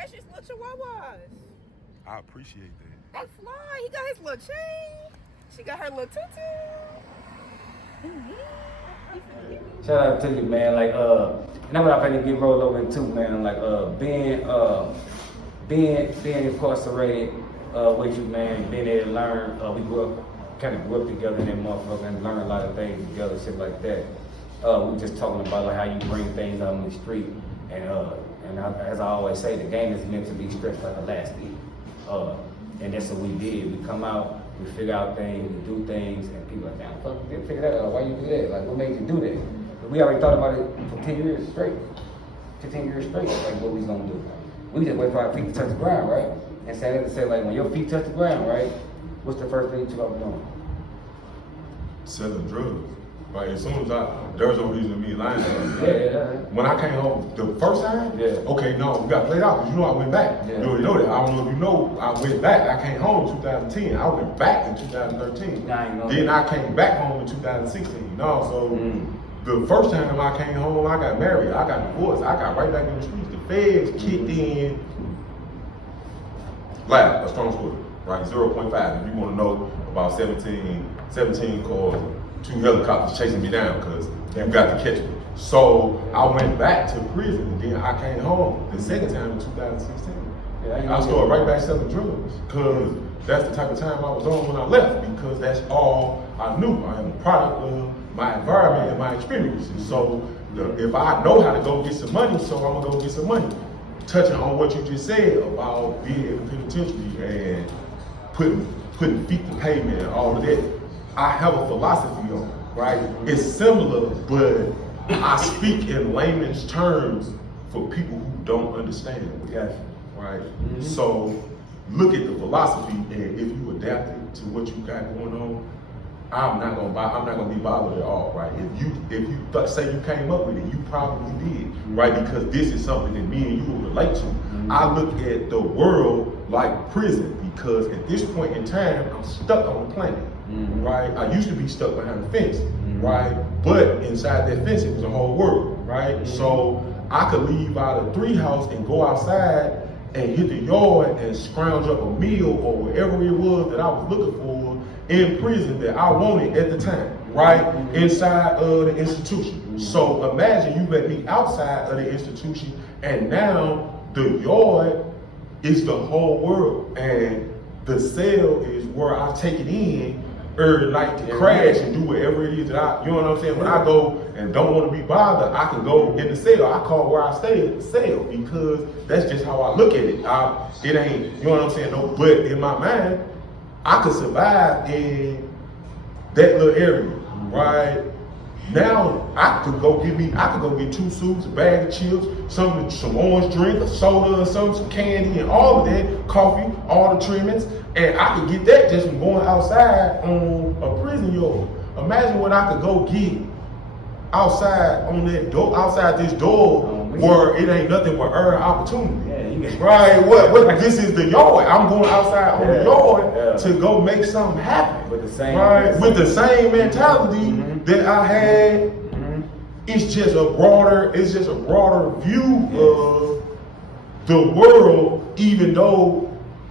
precious little chihuahuas. I appreciate that. They fly. He got his little chain. She got her little tutu. Shout out to you, man. Like, and that's what I finna get rolled over into, man. Like, being incarcerated with you, man. Being able to learn. We grew up together in that motherfucker and learned a lot of things together, shit like that. We just talking about like how you bring things out on the street, and as I always say, the game is meant to be stretched like elastic. And that's what we did. We come out, we figure out things, we do things, and people are like, damn, fuck, you didn't figure that out. Why you do that? Like, what made you do that? But we already thought about it for 10 years straight. 15 years straight, like what we gonna do. We just wait for our feet to touch the ground, right? And say like, when your feet touch the ground, right? What's the first thing you start doing? Selling drugs. Right, as soon as there was no reason to me lying to her. Yeah. When I came home the first time, okay, no, we got played out because you know I went back. Yeah. You already know that. I don't know if you know, I went back. I came home in 2010. I went back in 2013. Then I came back home in 2016. No, so the first time I came home, I got married. I got divorced. I got right back in the streets. The feds kicked in. Like a strong story, right? 0.5. If you want to know about 17 cars. 2 helicopters chasing me down because they got to catch me. So I went back to prison and then I came home the second time in 2016. I started right back selling drugs because that's the type of time I was on when I left because that's all I knew. I am a product of my environment and my experiences. So if I know how to go get some money, so I'm gonna go get some money. Touching on what you just said about being in the penitentiary and putting feet to pavement and all of that. I have a philosophy on it, right? It's similar, but I speak in layman's terms for people who don't understand it, right? So look at the philosophy, and if you adapt it to what you got going on, I'm not gonna be bothered at all, right? If you say you came up with it, you probably did, right? Because this is something that me and you will relate to. I look at the world like prison because at this point in time, I'm stuck on the planet. Right? I used to be stuck behind a fence, right? But inside that fence, it was a whole world, right? So I could leave out of 3 house and go outside and hit the yard and scrounge up a meal or whatever it was that I was looking for in prison that I wanted at the time, right? Inside of the institution. So imagine you let me outside of the institution and now the yard is the whole world and the cell is where I take it in early night to crash and do whatever it is that you know what I'm saying? When I go and don't want to be bothered, I can go in the cell. I call where I stay the cell because that's just how I look at it. It ain't, you know what I'm saying? No, but in my mind, I could survive in that little area, right? Now I could go get 2 suits, a bag of chips, some orange drink, a soda or something, some candy and all of that, coffee, all the trimmings, and I could get that just from going outside on a prison yard. Imagine what I could go get outside on that door, outside this door where it ain't nothing but earned opportunity. Right? What this is the yard. I'm going outside on the yard to go make something happen. With the same mentality that I had. It's just a broader view of the world, even though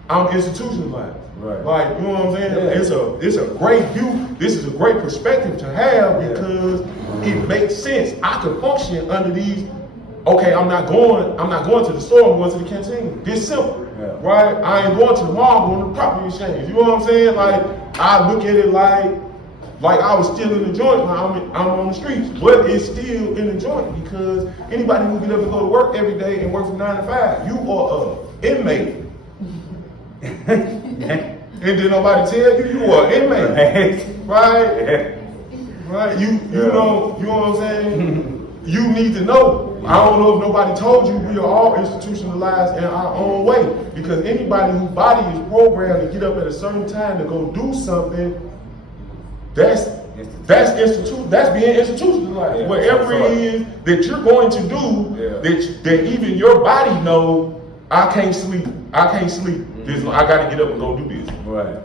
I'm institutionalized. Right. Like, you know what I'm saying? It's a great view. This is a great perspective to have because it makes sense. I could function under these. Okay, I'm not going to the store, I'm going to the canteen. This simple, right? I ain't going to the mall, I'm going to the property exchange. You know what I'm saying? Like, I look at it like I was still in the joint when I'm on the streets, but it's still in the joint because anybody who get up and go to work every day and work from 9 to 5, you are an inmate. And then nobody tell you are an inmate, right? Right? You know what I'm saying? You need to know. I don't know if nobody told you we are all institutionalized in our own way because anybody whose body is programmed to get up at a certain time to go do something, that's being institutionalized. Whatever it is that you're going to do, that even your body know, I can't sleep. I got to get up and go do this. Right.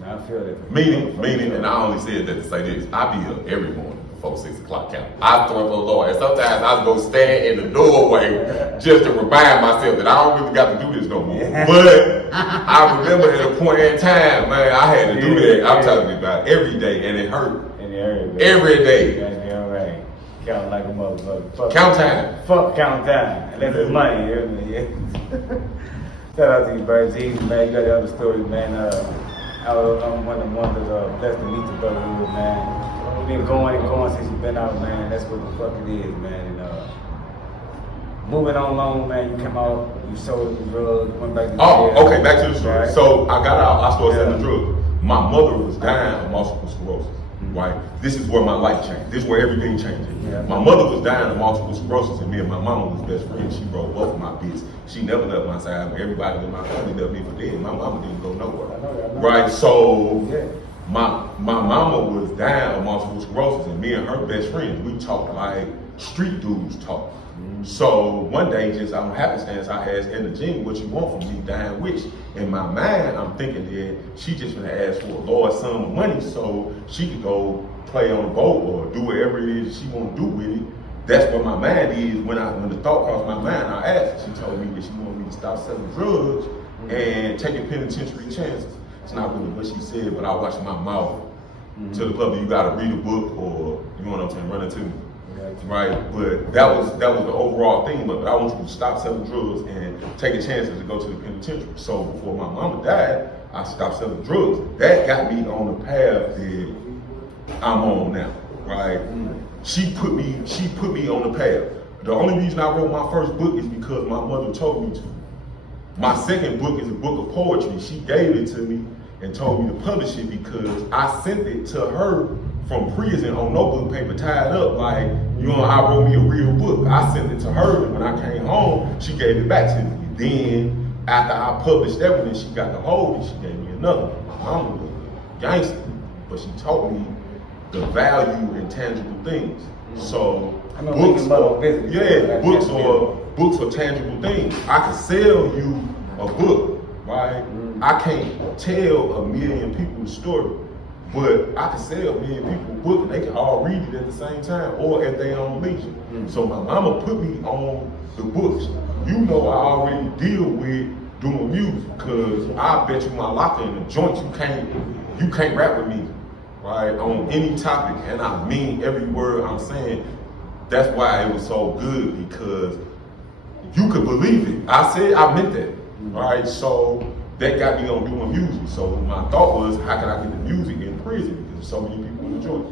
Now I feel that. Meaning, and I only said that to say this, I be up every morning before 6 o'clock count. I throw it for the Lord. And sometimes I go stand in the doorway just to remind myself that I don't really got to do this no more. But I remember at a point in time, man, I had to do that. I'm talking about every day, and it hurt. Every day. Goddamn right. Count like a motherfucker. Fuck Count time. Fuck count time. Unless it's money, you hear me? Yeah. Shout out to you, Bird Jesus, man. You got the other story, man. I'm one of the ones that blessed to meet the brotherhood, man. We've been going and going since you've been out, man. That's what the fuck it is, man. And moving on along, man, you come out, you sold the drugs, went back to jail. Oh, okay, back to the story. Right. So I got out, I started selling drugs. My mother was dying of multiple sclerosis, right? This is where my life changed. This is where everything changed. Yeah. My mother was dying of multiple sclerosis, and me and my mama was best friends. She wrote both of my bits. She never left my side. Everybody in my family left me for dead. My mama didn't go nowhere. I know. Right? So Yeah. my mama was dying of multiple sclerosis, and me and her best friends, we talked like street dudes talk. So one day, just on happenstance, I asked in the gym, what you want from me, dying witch? In my mind, I'm thinking that she just gonna ask for a large sum of money so she could go play on a boat or do whatever it is she wanna do with it. That's what my mind is. When the thought crossed my mind, I asked her. She told me that she wanted me to stop selling drugs and taking penitentiary chances. It's not really what she said, but I watched my mouth. To the public, you gotta read a book or, you know what I'm saying, run into me. Right, but that was the overall thing. But I want you to stop selling drugs and taking chances to go to the penitentiary. So before my mama died, I stopped selling drugs. That got me on the path that I'm on now. Right, she put me on the path. The only reason I wrote my first book is because my mother told me to. My second book is a book of poetry. She gave it to me and told me to publish it because I sent it to her from prison on notebook paper tied up like, you know, I wrote me a real book. I sent it to her, and when I came home, she gave it back to me. Then, after I published that one, she got the hold and she gave me another one. My mama was a gangster, but she taught me the value in tangible things. So, books are tangible things. I can sell you a book, right? I can't tell a million people the story. But I can sell a million people a book and they can all read it at the same time or at their own leisure. So my mama put me on the books. You know I already deal with doing music because I bet you my locker in the joint you can't rap with me, right? On any topic, and I mean every word I'm saying. That's why it was so good because you could believe it. I meant that, right? So that got me on doing music. So my thought was, how can I get the music in prison? Because there's so many people in the joint.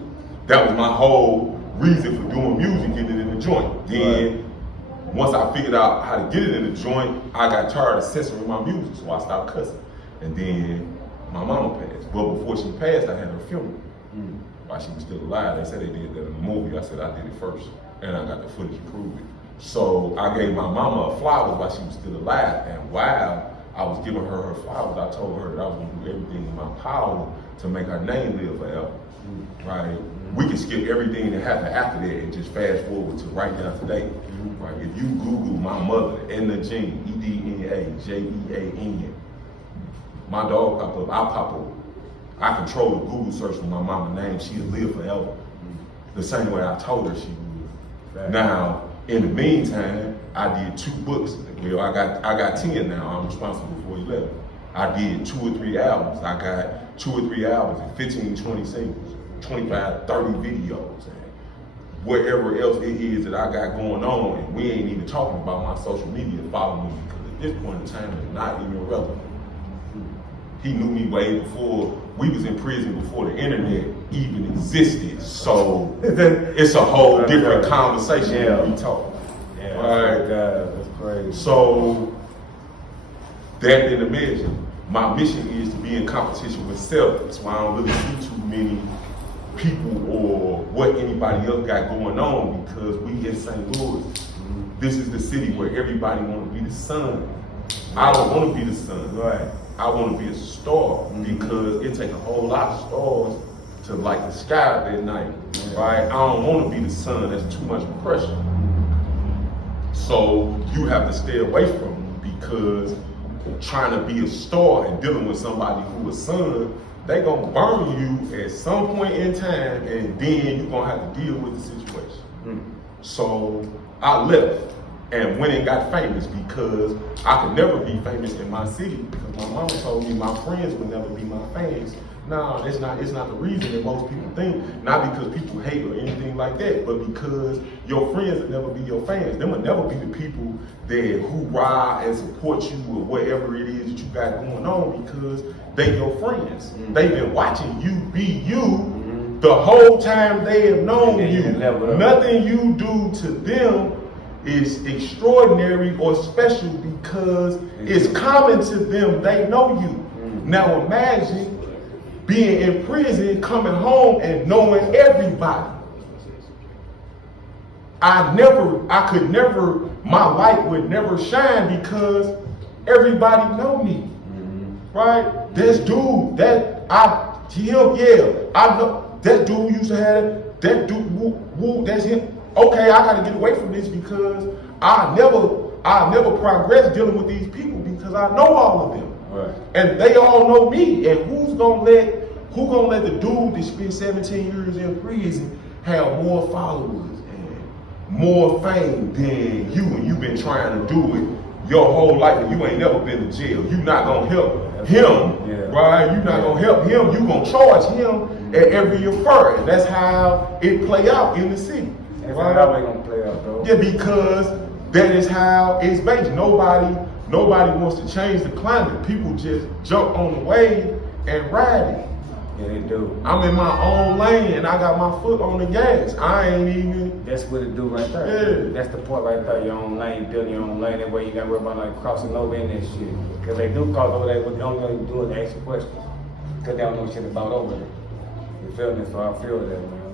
That was my whole reason for doing music, getting it in the joint. Then, once I figured out how to get it in the joint, I got tired of censoring my music, so I stopped cussing. And then my mama passed. But before she passed, I had her funeral. While she was still alive, they said they did that in the movie. I said I did it first, and I got the footage to prove it. So I gave my mama flowers while she was still alive, and while I was giving her flowers, I told her that I was gonna do everything in my power to make her name live forever, right? We can skip everything that happened after that and just fast forward to right now today, right? If you Google my mother, Edna Jean, EDNAJEAN, my dog pop up, I pop up. I control the Google search for my mama's name. She'll live forever, the same way I told her she would. Right. Now, in the meantime, I did 2 books. Well, I got 10 now. I'm responsible for 11. I did 2 or 3 albums. I got 2 or 3 albums and 15, 20 singles, 25, 30 videos, and whatever else it is that I got going on. And we ain't even talking about my social media following me because at this point in time, it's not even relevant. He knew me way before we was in prison, before the internet even existed. So it's a whole different conversation when we talk. Yeah, right? That's crazy. So that being the measure, my mission is to be in competition with self. That's why I don't really see too many people or what anybody else got going on because we in St. Louis. This is the city where everybody want to be the sun. I don't want to be the sun. Right. I want to be a star because it takes a whole lot of stars to light the sky at night, right? I don't want to be the sun. That's too much pressure. So you have to stay away from it because trying to be a star and dealing with somebody who is sun, they gonna burn you at some point in time, and then you're gonna have to deal with the situation. So I left and went and got famous because I could never be famous in my city because my mom told me my friends would never be my fans. No, it's not the reason that most people think, not because people hate or anything like that, but because your friends will never be your fans. Them will never be the people that hoorah and support you with whatever it is that you got going on because they your friends. They've been watching you be you the whole time they have known you. Nothing you do to them is extraordinary or special because it's common to them. They know you. Now imagine being in prison, coming home and knowing everybody. My light would never shine because everybody know me. Right? This dude, I know that dude used to have that dude, that's him. Okay, I gotta get away from this because I never progress dealing with these people because I know all of them. Right. And they all know me. And who gonna let the dude that spent 17 years in prison have more followers and more fame than you, and you've been trying to do it your whole life and you ain't never been to jail? You not gonna help him, right? You not gonna help him. You gonna charge him at every affair. And that's how it play out in the city. That's how it gonna play out, though. Yeah, because that is how it's based. Nobody wants to change the climate. People just jump on the wave and ride it. Yeah, they do. I'm in my own lane and I got my foot on the gas. I ain't even. That's what it do right there. Yeah. That's the part right there. Your own lane, building your own lane. That way you got to worry about like crossing over in that shit. Because they do cross over there. What they don't do is ask questions. Because they don't know shit about over there. You feel me? So I feel that, man.